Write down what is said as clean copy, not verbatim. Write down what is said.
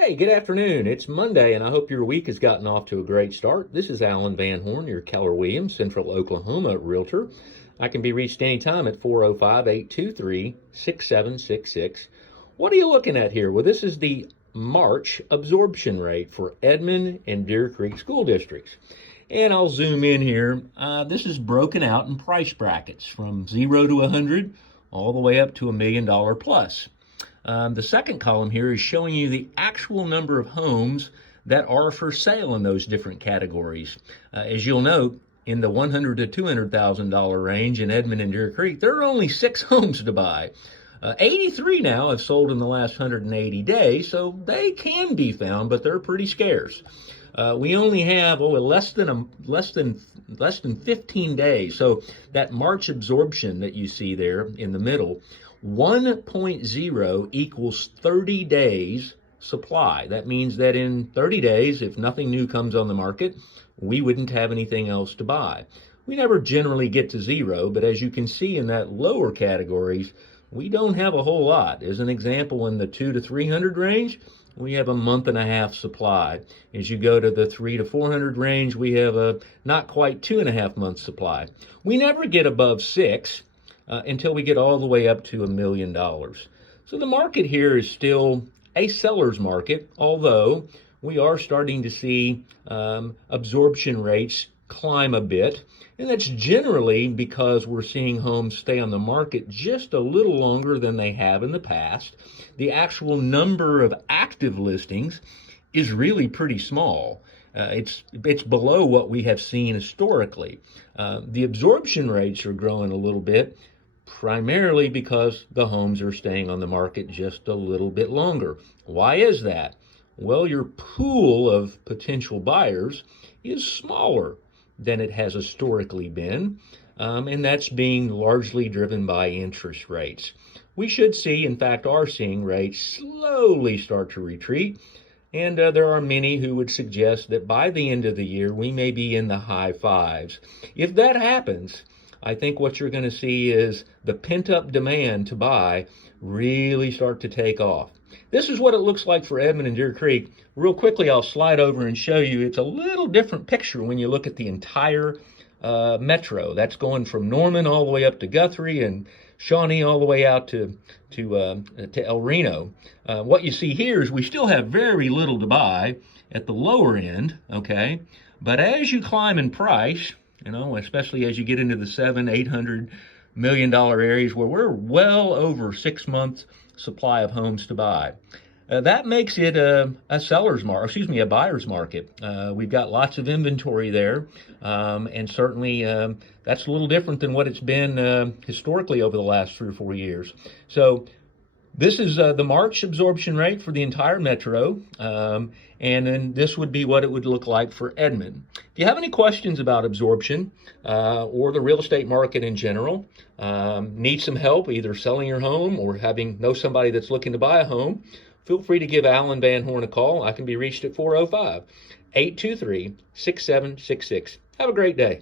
Hey, good afternoon. It's Monday, and I hope your week has gotten off to a great start. This is Alan Van Horn, your Keller Williams, Central Oklahoma Realtor. I can be reached anytime at 405-823-6766. What are you looking at here? Well, this is the March absorption rate for Edmond and Deer Creek school districts. And I'll zoom in here. This is broken out in price brackets from 0 to 100, all the way up to $1 million plus. The second column here is showing you the actual number of homes that are for sale in those different categories. As you'll note, in the $100,000 to $200,000 range in Edmond and Deer Creek, there are only 6 homes to buy. 83 now have sold in the last 180 days, so they can be found, but they're pretty scarce. We only have less than 15 days. So that March absorption that you see there in the middle, 1.0 equals 30 days supply. That means that in 30 days, if nothing new comes on the market, we wouldn't have anything else to buy. We never generally get to 0, but as you can see in that lower categories, we don't have a whole lot. As an example, in the 2 to 300 range, we have a month and a half supply. As you go to the 3 to 400 range, we have a not quite 2.5 months supply. We never get above 6 until we get all the way up to $1 million. So the market here is still a seller's market, although we are starting to see absorption rates climb a bit. And that's generally because we're seeing homes stay on the market just a little longer than they have in the past. The actual number of active listings is really pretty small. It's below what we have seen historically. The absorption rates are growing a little bit, primarily because the homes are staying on the market just a little bit longer. Why is that? Well, your pool of potential buyers is smaller than it has historically been, and that's being largely driven by interest rates. We should see, in fact, are seeing rates slowly start to retreat, and there are many who would suggest that by the end of the year, we may be in the high 5s. If that happens, I think what you're going to see is the pent-up demand to buy really start to take off. This is what it looks like for Edmond and Deer Creek. Real quickly, I'll slide over and show you. It's a little different picture when you look at the entire metro. That's going from Norman all the way up to Guthrie and Shawnee all the way out to El Reno. What you see here is we still have very little to buy at the lower end, okay? But as you climb in price, especially as you get into the $700-800 million areas where we're well over 6 months supply of homes to buy. That makes it a buyer's market. We've got lots of inventory there, and certainly that's a little different than what it's been historically over the last 3 or 4 years. So this is the March absorption rate for the entire metro, and then this would be what it would look like for Edmond. If you have any questions about absorption or the real estate market in general, need some help either selling your home or know somebody that's looking to buy a home, feel free to give Alan Van Horn a call. I can be reached at 405-823-6766. Have a great day.